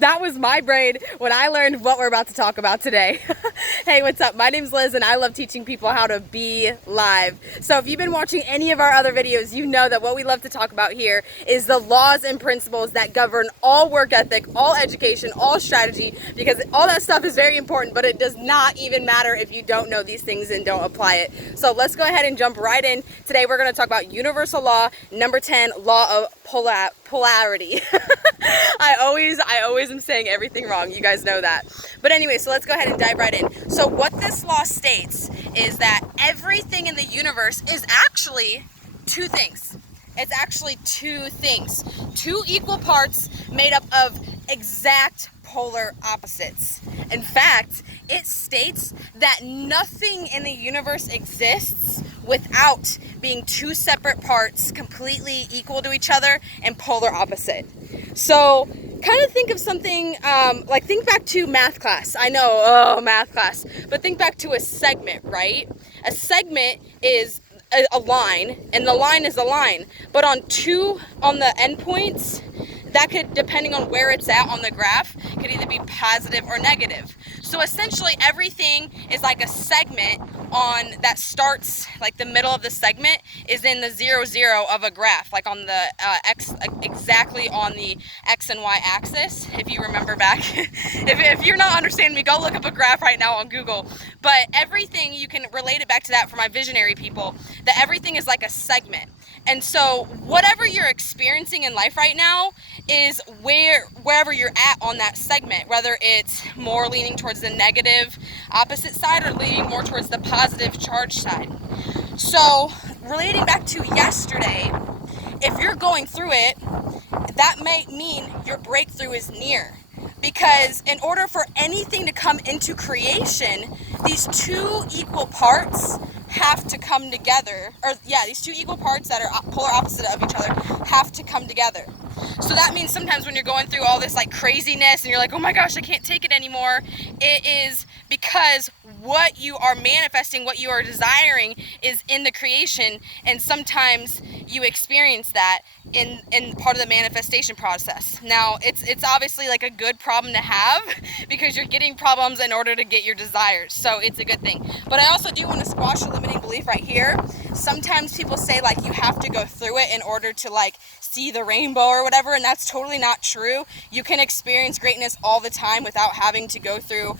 That was my brain when I learned what we're about to talk about today. Hey, what's up? My name's Liz and I love teaching people how to be live. So if you've been watching any of our other videos, you know that what we love to talk about here is the laws and principles that govern all work ethic, all education, all strategy, because all that stuff is very important, but it does not even matter if you don't know these things and don't apply it. So let's go ahead and jump right in. Today we're going to talk about universal law number 10, law of polarity. I always am saying everything wrong. You guys know that. But anyway, so let's go ahead and dive right in. So what this law states is that everything in the universe is actually two things. It's actually two things. Two equal parts made up of exact polar opposites. In fact, it states that nothing in the universe exists without being two separate parts completely equal to each other and polar opposite. So kind of think of something like think back to math class. I know, oh, math class. But think back to a segment, right? A segment is a line, and the line is a line. But on the endpoints, that could, depending on where it's at on the graph, could either be positive or negative. So essentially everything is like a segment that starts, like the middle of the segment is in the 0, 0 of a graph, like on the exactly on the X and Y axis, if you remember back. if you're not understanding me, go look up a graph right now on Google. But everything, you can relate it back to that for my visionary people, that everything is like a segment. And so whatever you're experiencing in life right now is wherever you're at on that segment, whether it's more leaning towards the negative opposite side or leaning more towards the positive charge side. So relating back to yesterday, if you're going through it, that might mean your breakthrough is near. Because in order for anything to come into creation, these two equal parts have to come together, these two equal parts that are polar opposite of each other have to come together. So that means sometimes when you're going through all this like craziness and you're like, oh my gosh, I can't take it anymore, it is because what you are manifesting, what you are desiring is in the creation, and sometimes you experience that in part of the manifestation process. Now, it's obviously like a good problem to have because you're getting problems in order to get your desires, so it's a good thing. But I also do want to squash a limiting belief right here. Sometimes people say like you have to go through it in order to like see the rainbow or whatever, and that's totally not true. You can experience greatness all the time without having to go through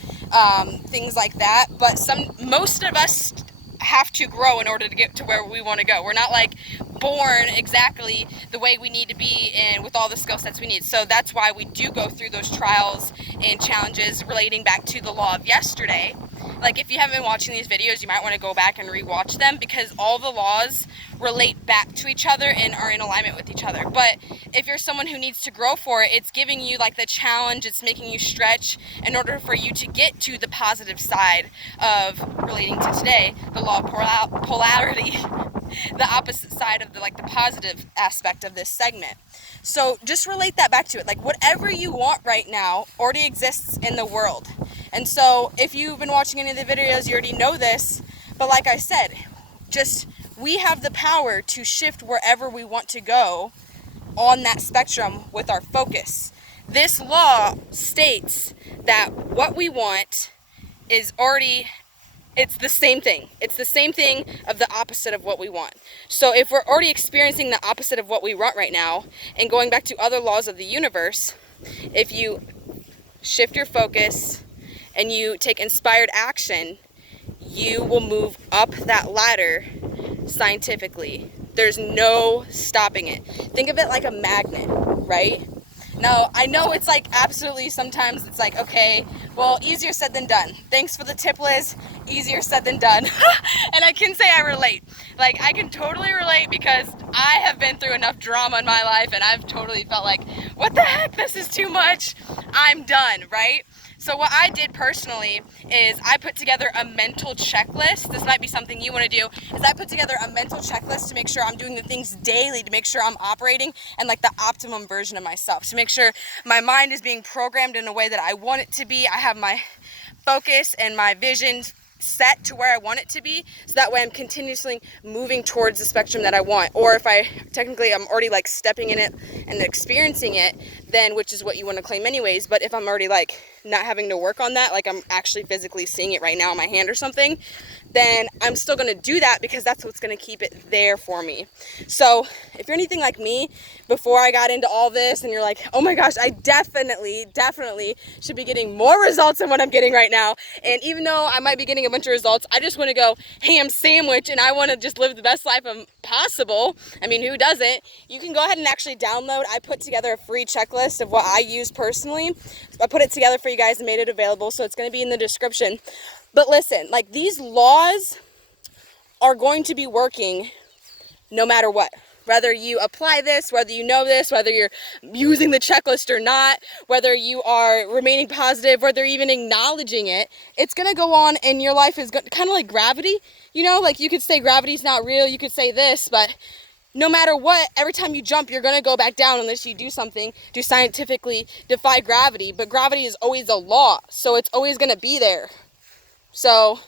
things like that, but most of us have to grow in order to get to where we want to go. We're not like born exactly the way we need to be and with all the skill sets we need. So that's why we do go through those trials and challenges relating back to the law of yesterday. Like if you haven't been watching these videos, you might want to go back and rewatch them because all the laws relate back to each other and are in alignment with each other. But if you're someone who needs to grow for it, it's giving you like the challenge, it's making you stretch in order for you to get to the positive side of relating to today, the law of polarity, the opposite side of the positive aspect of this segment. So just relate that back to it. Like whatever you want right now already exists in the world. And so if you've been watching any of the videos, you already know this. But like I said, we have the power to shift wherever we want to go on that spectrum with our focus. This law states that what we want is it's the same thing. It's the same thing of the opposite of what we want. So if we're already experiencing the opposite of what we want right now, and going back to other laws of the universe, if you shift your focus and you take inspired action, you will move up that ladder scientifically. There's no stopping it. Think of it like a magnet, right? Now, I know it's like absolutely sometimes it's like, okay, well, easier said than done. Thanks for the tip, Liz. Easier said than done. And I can say I relate. Like, I can totally relate because I have been through enough drama in my life and I've totally felt like, what the heck, this is too much. I'm done, right? So what I did personally is I put together a mental checklist. This might be something you want to do, is I put together a mental checklist to make sure I'm doing the things daily, to make sure I'm operating in like the optimum version of myself, to make sure my mind is being programmed in a way that I want it to be. I have my focus and my vision set to where I want it to be, so that way I'm continuously moving towards the spectrum that I want. Or if I'm already like stepping in it and experiencing it, then which is what you want to claim anyways. But if I'm already like not having to work on that, like I'm actually physically seeing it right now in my hand or something, then I'm still going to do that because that's what's going to keep it there for me. So if you're anything like me, before I got into all this and you're like, oh my gosh, I definitely should be getting more results than what I'm getting right now. And even though I might be getting a bunch of results, I just want to go ham sandwich and I want to just live the best life possible. I mean, who doesn't? You can go ahead and actually download. I put together a free checklist of what I use personally. I put it together for you guys and made it available, so it's going to be in the description. But listen, like, these laws are going to be working no matter what. Whether you apply this, whether you know this, whether you're using the checklist or not, whether you are remaining positive, whether you're even acknowledging it, it's going to go on, and your life is kind of like gravity. You know, like you could say gravity's not real, you could say this, but no matter what, every time you jump, you're going to go back down unless you do something to scientifically defy gravity. But gravity is always a law, so it's always going to be there. So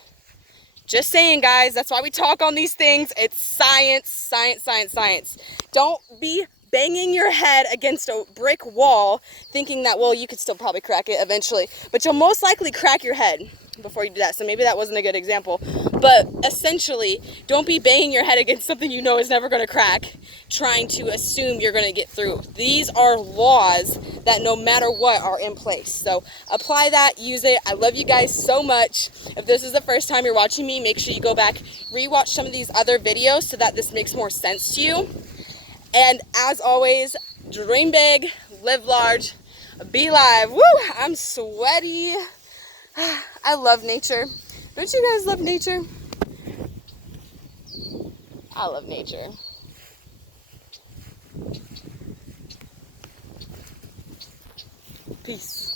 just saying, guys, that's why we talk on these things. It's science, science, science, science. Don't be banging your head against a brick wall thinking that, well, you could still probably crack it eventually, but you'll most likely crack your head before you do that. So maybe that wasn't a good example, but essentially, don't be banging your head against something you know is never going to crack, trying to assume you're going to get through. These are laws that no matter what are in place. So apply that, use it. I love you guys so much. If this is the first time you're watching me, make sure you go back, rewatch some of these other videos so that this makes more sense to you. And as always, dream big, live large, be live. Woo! I'm sweaty. I love nature. Don't you guys love nature? I love nature. Peace.